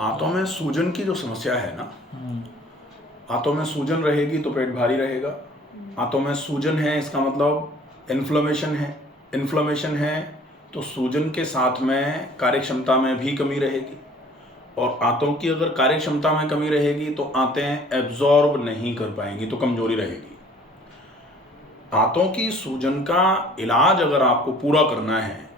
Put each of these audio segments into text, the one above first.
आंतों में सूजन की जो समस्या है ना, आंतों में सूजन रहेगी तो पेट भारी रहेगा। आंतों में सूजन है इसका मतलब इन्फ्लेमेशन है। इन्फ्लेमेशन है तो सूजन के साथ में कार्यक्षमता में भी कमी रहेगी, और आंतों की अगर कार्यक्षमता में कमी रहेगी तो आंतें एब्जॉर्ब नहीं कर पाएंगी, तो कमजोरी रहेगी। आंतों की सूजन का इलाज अगर आपको पूरा करना है,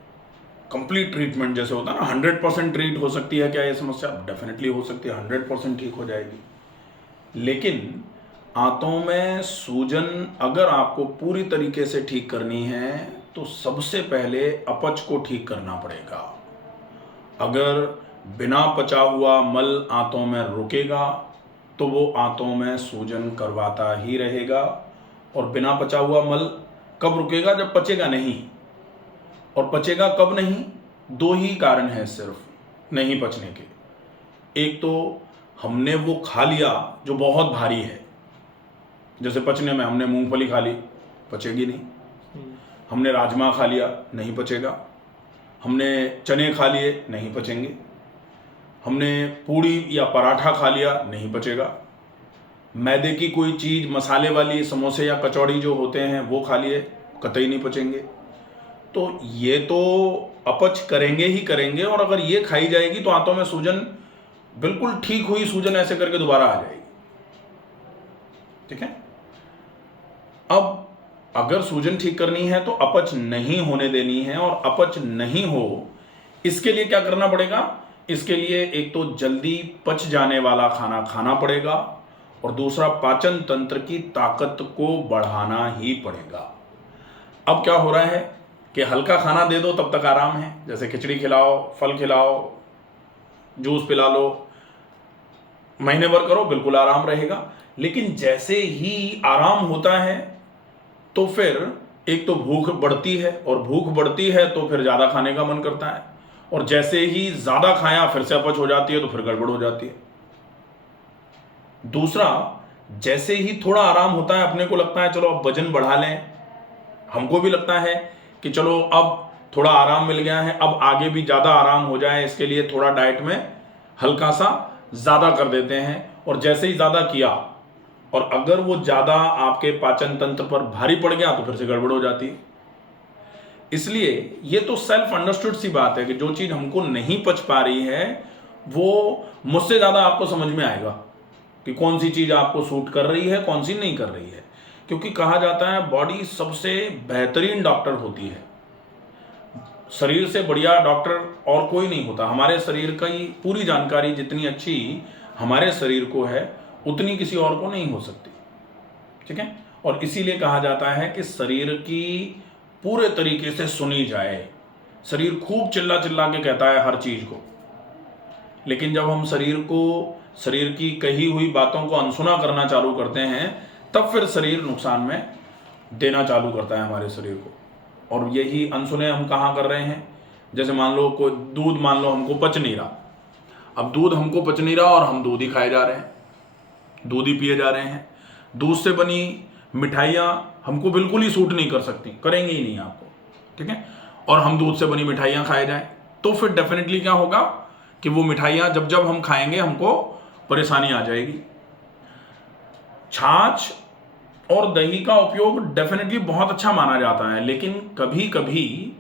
कंप्लीट ट्रीटमेंट जैसे होता है ना, 100% ट्रीट हो सकती है क्या ये समस्या? डेफिनेटली हो सकती है, 100% ठीक हो जाएगी। लेकिन आंतों में सूजन अगर आपको पूरी तरीके से ठीक करनी है तो सबसे पहले अपच को ठीक करना पड़ेगा। अगर बिना पचा हुआ मल आंतों में रुकेगा तो वो आंतों में सूजन करवाता ही रहेगा। और बिना पचा हुआ मल कब रुकेगा? जब पचेगा नहीं। और पचेगा कब नहीं? दो ही कारण हैं सिर्फ नहीं पचने के। एक तो हमने वो खा लिया जो बहुत भारी है, जैसे पचने में हमने मूंगफली खा ली, पचेगी नहीं। हमने राजमा खा लिया, नहीं पचेगा। हमने चने खा लिए, नहीं पचेंगे। हमने पूड़ी या पराठा खा लिया, नहीं पचेगा। मैदे की कोई चीज़, मसाले वाली समोसे या कचौड़ी जो होते हैं वो खा लिए, कतई नहीं पचेंगे। तो ये तो अपच करेंगे ही करेंगे, और अगर ये खाई जाएगी तो आंतों में सूजन, बिल्कुल ठीक हुई सूजन ऐसे करके दोबारा आ जाएगी। ठीक है। अब अगर सूजन ठीक करनी है तो अपच नहीं होने देनी है, और अपच नहीं हो इसके लिए क्या करना पड़ेगा? इसके लिए एक तो जल्दी पच जाने वाला खाना खाना पड़ेगा, और दूसरा पाचन तंत्र की ताकत को बढ़ाना ही पड़ेगा। अब क्या हो रहा है कि हल्का खाना दे दो तब तक आराम है, जैसे खिचड़ी खिलाओ, फल खिलाओ, जूस पिला लो, महीने भर करो, बिल्कुल आराम रहेगा। लेकिन जैसे ही आराम होता है तो फिर एक तो भूख बढ़ती है, और भूख बढ़ती है तो फिर ज़्यादा खाने का मन करता है, और जैसे ही ज़्यादा खाया फिर से अपच हो जाती है, तो फिर गड़बड़ हो जाती है। दूसरा, जैसे ही थोड़ा आराम होता है, अपने को लगता है चलो अब वजन बढ़ा लें, हमको भी लगता है कि चलो अब थोड़ा आराम मिल गया है, अब आगे भी ज़्यादा आराम हो जाए, इसके लिए थोड़ा डाइट में हल्का सा ज़्यादा कर देते हैं। और जैसे ही ज़्यादा किया, और अगर वो ज़्यादा आपके पाचन तंत्र पर भारी पड़ गया तो फिर से गड़बड़ हो जाती है। इसलिए ये तो सेल्फ अंडरस्टूड सी बात है कि जो चीज़ हमको नहीं पच पा रही है वो मुझसे ज़्यादा आपको समझ में आएगा कि कौन सी चीज़ आपको सूट कर रही है, कौन सी नहीं कर रही है। क्योंकि कहा जाता है बॉडी सबसे बेहतरीन डॉक्टर होती है। शरीर से बढ़िया डॉक्टर और कोई नहीं होता। हमारे शरीर की पूरी जानकारी जितनी अच्छी हमारे शरीर को है उतनी किसी और को नहीं हो सकती। ठीक है। और इसीलिए कहा जाता है कि शरीर की पूरे तरीके से सुनी जाए। शरीर खूब चिल्ला चिल्ला के कहता है हर चीज को, लेकिन जब हम शरीर की कही हुई बातों को अनसुना करना चालू करते हैं तब फिर शरीर नुकसान में देना चालू करता है हमारे शरीर को। और यही अनसुने हम कहाँ कर रहे हैं? जैसे मान लो कोई दूध, मान लो हमको पच नहीं रहा, अब दूध हमको पच नहीं रहा और हम दूध ही खाए जा रहे हैं, दूध ही पिए जा रहे हैं। दूध से बनी मिठाइयाँ हमको बिल्कुल ही सूट नहीं कर सकती, करेंगे ही नहीं आपको। ठीक है। और हम दूध से बनी मिठाइयाँ खाए जाएं तो फिर डेफिनेटली क्या होगा कि वो मिठाइयाँ जब जब हम खाएंगे हमको परेशानी आ जाएगी। छाछ और दही का उपयोग डेफिनेटली बहुत अच्छा माना जाता है, लेकिन कभी कभी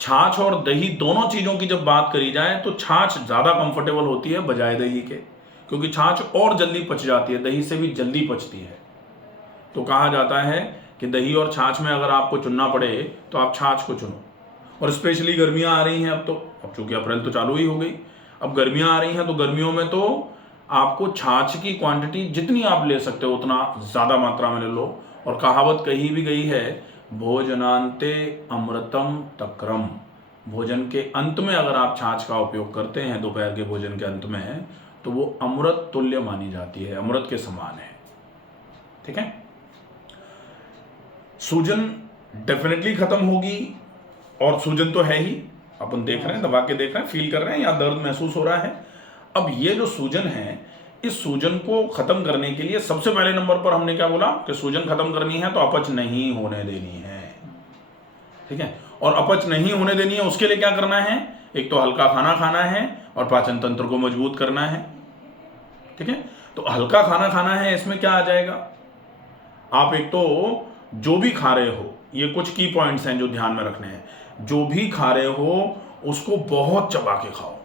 छाछ और दही दोनों चीज़ों की जब बात करी जाए तो छाछ ज़्यादा कंफर्टेबल होती है बजाय दही के, क्योंकि छाछ और जल्दी पच जाती है, दही से भी जल्दी पचती है। तो कहा जाता है कि दही और छाछ में अगर आपको चुनना पड़े तो आप छाछ को चुनो। और स्पेशली गर्मियाँ आ रही हैं अब चूंकि अप्रैल तो चालू ही हो गई, अब गर्मियाँ आ रही हैं तो गर्मियों में तो आपको छाछ की क्वांटिटी जितनी आप ले सकते हो उतना ज़्यादा मात्रा में ले लो। और कहावत कही भी गई है, भोजनांते अमृतम तक्रम। भोजन के अंत में अगर आप छाछ का उपयोग करते हैं दोपहर के भोजन के अंत में, तो वो अमृत तुल्य मानी जाती है, अमृत के समान है। ठीक है। सूजन डेफिनेटली खत्म होगी, और सूजन तो है ही, अपन देख रहे हैं, दबा के देख रहे हैं, फील कर रहे हैं, या दर्द महसूस हो रहा है। अब ये जो सूजन है, इस सूजन को खत्म करने के लिए सबसे पहले नंबर पर हमने क्या बोला कि सूजन खत्म करनी है तो अपच नहीं होने देनी है। ठीक है। और अपच नहीं होने देनी है उसके लिए क्या करना है? एक तो हल्का खाना खाना है, और पाचन तंत्र को मजबूत करना है। ठीक है, तो हल्का खाना खाना है, इसमें क्या आ जाएगा, आप एक तो जो भी खा रहे हो, ये कुछ की पॉइंट्स हैं जो ध्यान में रखने हैं, जो भी खा रहे हो उसको बहुत चबा के खाओ।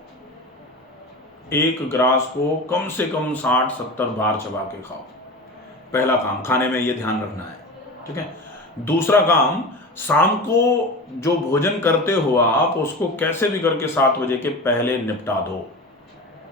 एक ग्रास को कम से कम 60-70 बार चबा के खाओ। पहला काम खाने में ये ध्यान रखना है। ठीक है, दूसरा काम, शाम को जो भोजन करते हो आप उसको कैसे भी करके 7 बजे के पहले निपटा दो।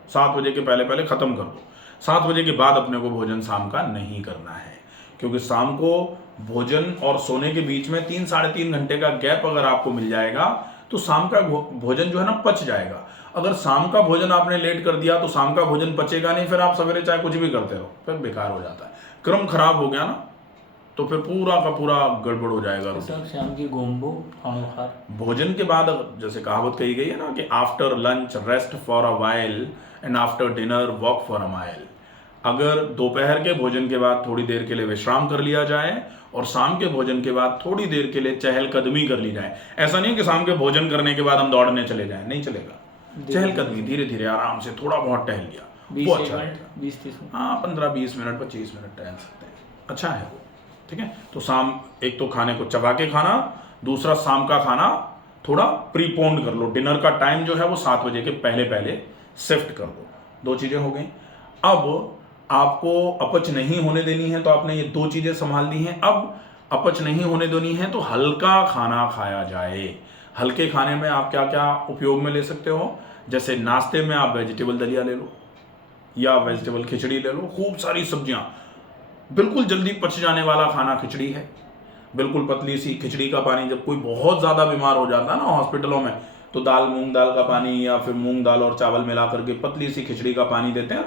7 बजे के पहले पहले खत्म कर दो। 7 बजे के बाद अपने को भोजन शाम का नहीं करना है, क्योंकि शाम को भोजन और सोने के बीच में 3-3.5 घंटे का गैप अगर आपको मिल जाएगा तो शाम का भोजन जो है ना पच जाएगा। अगर शाम का भोजन आपने लेट कर दिया तो शाम का भोजन पचेगा नहीं, फिर आप सवेरे चाहे कुछ भी करते रहो, फिर बेकार हो जाता है। क्रम खराब हो गया ना तो फिर पूरा का पूरा गड़बड़ हो जाएगा। शाम की गोम्बो भोजन के बाद, जैसे कहावत कही गई है ना कि after lunch rest for a while and after dinner walk for a mile. अगर दोपहर के भोजन के बाद थोड़ी देर के लिए विश्राम कर लिया जाए और शाम के भोजन के बाद थोड़ी देर के लिए चहलकदमी कर ली जाए। ऐसा नहीं कि शाम के भोजन करने के बाद हम दौड़ने चले जाएं, नहीं चलेगा। चहलकदमी धीरे धीरे आराम से थोड़ा बहुत टहल लिया, वो अच्छा है। 20-30 मिनट, हाँ 15-20 मिनट 25 मिनट टहल सकते हैं, अच्छा है वो। ठीक है, तो शाम एक तो खाने को चबा के खाना, दूसरा शाम का खाना थोड़ा प्रीपोन्ड कर लो। डिनर का टाइम जो है वो 7 बजे के पहले पहले शिफ्ट कर दो। 2 चीजें हो गई। अब आपको अपच नहीं होने देनी है तो आपने ये 2 चीजें संभाल ली हैं। अब अपच नहीं होने देनी है तो हल्का खाना खाया जाए। हल्के खाने में आप क्या क्या उपयोग में ले सकते हो, जैसे नाश्ते में आप वेजिटेबल दलिया ले लो या वेजिटेबल खिचड़ी ले लो। खूब सारी सब्जियां, बिल्कुल जल्दी पच जाने वाला खाना खिचड़ी है। बिल्कुल पतली सी खिचड़ी का पानी, जब कोई बहुत ज़्यादा बीमार हो जाता है ना हॉस्पिटलों में, तो दाल मूंग दाल का पानी या फिर मूंग दाल और चावल मिला करके पतली सी खिचड़ी का पानी देते हैं,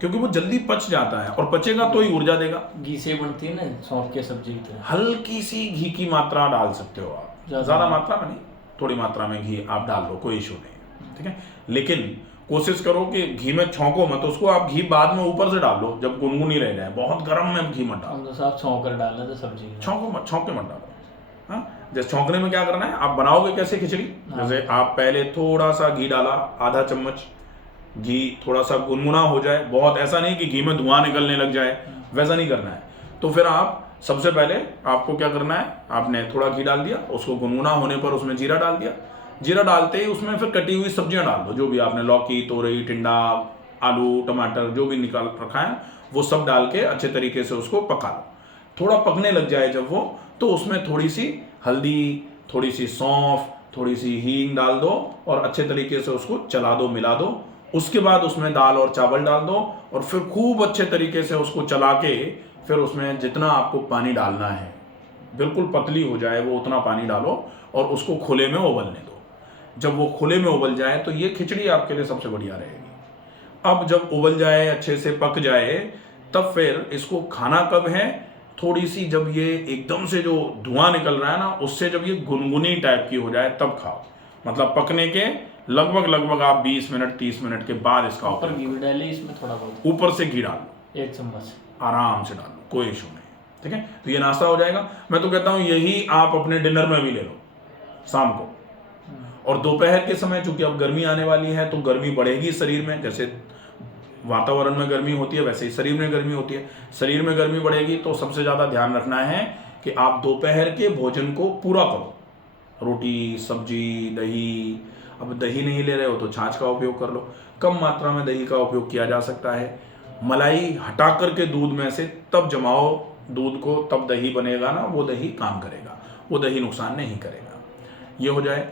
क्योंकि वो जल्दी पच जाता है और पचेगा तो ही ऊर्जा देगा। घी से बनती है ना सौंफ की सब्जी की तरह। हल्की सी घी की मात्रा डाल सकते हो आप, ज़्यादा मात्रा में नहीं, थोड़ी मात्रा में घी आप डाल लो, कोई इशू नहीं। ठीक है, लेकिन कोशिश करो कि घी में छौंको मत, उसको आप घी बाद में ऊपर से डाल लो जब गुनगुनी रह जाए। बहुत गर्म में घी मत डालो। तो आप छौंक कर डाल तो सब्जी छौंके मत डालो। हाँ, जैसे छौंकने में क्या करना है, आप बनाओगे कैसे खिचड़ी, जैसे आप पहले थोड़ा सा घी डाला, आधा चम्मच घी, थोड़ा सा गुनगुना हो जाए, बहुत ऐसा नहीं कि घी में धुआं निकलने लग जाए, वैसा नहीं करना है। तो फिर आप सबसे पहले आपको क्या करना है, आपने थोड़ा घी डाल दिया, उसको गुनगुना होने पर उसमें जीरा डाल दिया। जीरा डालते ही उसमें फिर कटी हुई सब्जियां डाल दो, जो भी आपने लौकी, तोरई, टिंडा, आलू, टमाटर जो भी निकाल रखा है वो सब डाल के अच्छे तरीके से उसको पका लो। थोड़ा पकने लग जाए जब वो, तो उसमें थोड़ी सी हल्दी, थोड़ी सी सौंफ, थोड़ी सी हींग डाल दो और अच्छे तरीके से उसको चला दो, मिला दो। उसके बाद उसमें दाल और चावल डाल दो और फिर खूब अच्छे तरीके से उसको चला के फिर उसमें जितना आपको पानी डालना है, बिल्कुल पतली हो जाए वो, उतना पानी डालो और उसको खुले में उबलने दो। जब वो खुले में उबल जाए तो ये खिचड़ी आपके लिए सबसे बढ़िया रहेगी। अब जब उबल जाए, अच्छे से पक जाए, तब फिर इसको खाना कब है, थोड़ी सी जब ये एकदम से जो धुआं निकल रहा है ना, उससे जब ये गुनगुनी टाइप की हो जाए तब खाओ। मतलब पकने के लगभग आप 20 मिनट 30 मिनट के बाद इसका ऊपर घी डाले, इसमें थोड़ा बहुत ऊपर से घी डालो, 1 चम्मच आराम से डालो, कोई इशू नहीं। ठीक है, तो ये नाश्ता हो जाएगा। मैं तो कहता हूँ यही आप अपने डिनर में भी ले लो शाम को। और दोपहर के समय चूंकि अब गर्मी आने वाली है तो गर्मी बढ़ेगी शरीर में, जैसे वातावरण में गर्मी होती है वैसे ही शरीर में गर्मी होती है। शरीर में गर्मी बढ़ेगी तो सबसे ज़्यादा ध्यान रखना है कि आप दोपहर के भोजन को पूरा करो। रोटी, सब्जी, दही, अब दही नहीं ले रहे हो तो छाछ का उपयोग कर लो, कम मात्रा में दही का उपयोग किया जा सकता है। मलाई हटा करके दूध में से तब जमाओ दूध को, तब दही बनेगा ना, वो दही काम करेगा, वो दही नुकसान नहीं करेगा। ये हो जाए।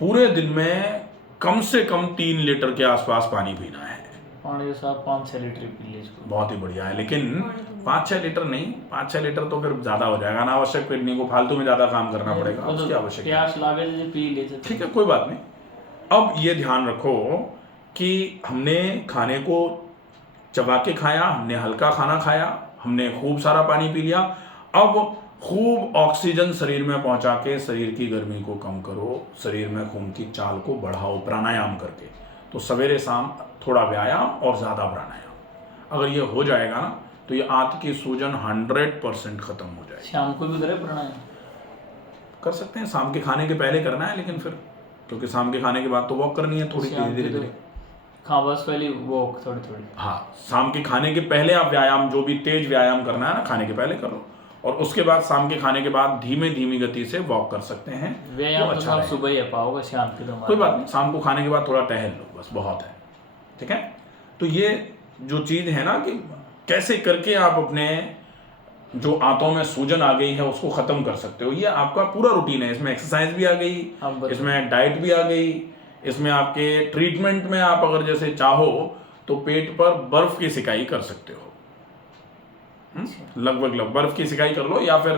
पूरे दिन में कम से कम 3 लीटर के आसपास पानी पीना है। पानी साहब 5-6 लीटर पी लीजिए, बहुत ही बढ़िया है, लेकिन 5-6 लीटर नहीं, 5-6 लीटर तो फिर ज़्यादा हो जाएगा, अनावश्यक किडनी को फालतू में ज़्यादा काम करना पड़ेगा, उसकी आवश्यकता। प्यास लागे तो पी लेते, ठीक है, कोई बात नहीं। अब ये ध्यान रखो कि हमने खाने को चबा के खाया, हमने हल्का खाना खाया, हमने खूब सारा पानी पी लिया। अब खूब ऑक्सीजन शरीर में पहुंचा के शरीर की गर्मी को कम करो, शरीर में खून की चाल को बढ़ाओ प्राणायाम करके। तो सवेरे शाम थोड़ा व्यायाम और ज़्यादा प्राणायाम, अगर ये हो जाएगा ना तो ये आंत की सूजन 100% खत्म हो जाएगी। शाम को भी करें प्राणायाम? कर सकते हैं, शाम के खाने के पहले करना है, लेकिन फिर क्योंकि शाम के खाने के बाद तो वॉक करनी है थोड़ी शाम धीरे की धीरे। तो हाँ बस पहले वॉक थोड़ी थोड़ी। हाँ, शाम के खाने के पहले आप व्यायाम, जो भी तेज व्यायाम करना है ना, खाने के पहले कर लो, और उसके बाद शाम के खाने के बाद धीमी गति से वॉक कर सकते हैं। व्यायाम वो तो अच्छा आप रहेगा। सुबह ही पाओगे, शाम की तो कोई बात नहीं, शाम को खाने के बाद थोड़ा टहल लो, बस बहुत है। ठीक है, तो ये जो चीज है ना कि कैसे करके आप अपने जो आंतों में सूजन आ गई है उसको खत्म कर सकते हो, ये आपका पूरा रूटीन है। इसमें एक्सरसाइज भी आ गई, इसमें डाइट भी आ गई, इसमें आपके ट्रीटमेंट में आप अगर जैसे चाहो तो पेट पर बर्फ की सिकाई कर सकते हो। लगभग बर्फ की सिकाई कर लो, या फिर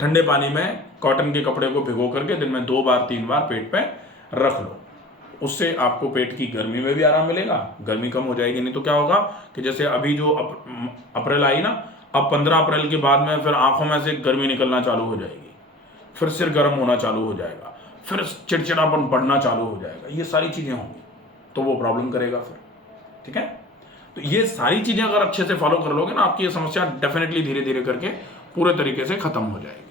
ठंडे पानी में कॉटन के कपड़े को भिगो करके दिन में 2 बार 3 बार पेट पे रख लो। उससे आपको पेट की गर्मी में भी आराम मिलेगा, गर्मी कम हो जाएगी। नहीं तो क्या होगा कि जैसे अभी जो अप्रैल आई ना, अब 15 अप्रैल के बाद में फिर आंखों में से गर्मी निकलना चालू हो जाएगी, फिर सिर गर्म होना चालू हो जाएगा, फिर चिड़चिड़ापन बढ़ना चालू हो जाएगा, ये सारी चीज़ें होंगी, तो वो प्रॉब्लम करेगा फिर। ठीक है, तो ये सारी चीज़ें अगर अच्छे से फॉलो कर लोगे ना, आपकी ये समस्या डेफिनेटली धीरे धीरे करके पूरे तरीके से खत्म हो जाएगी।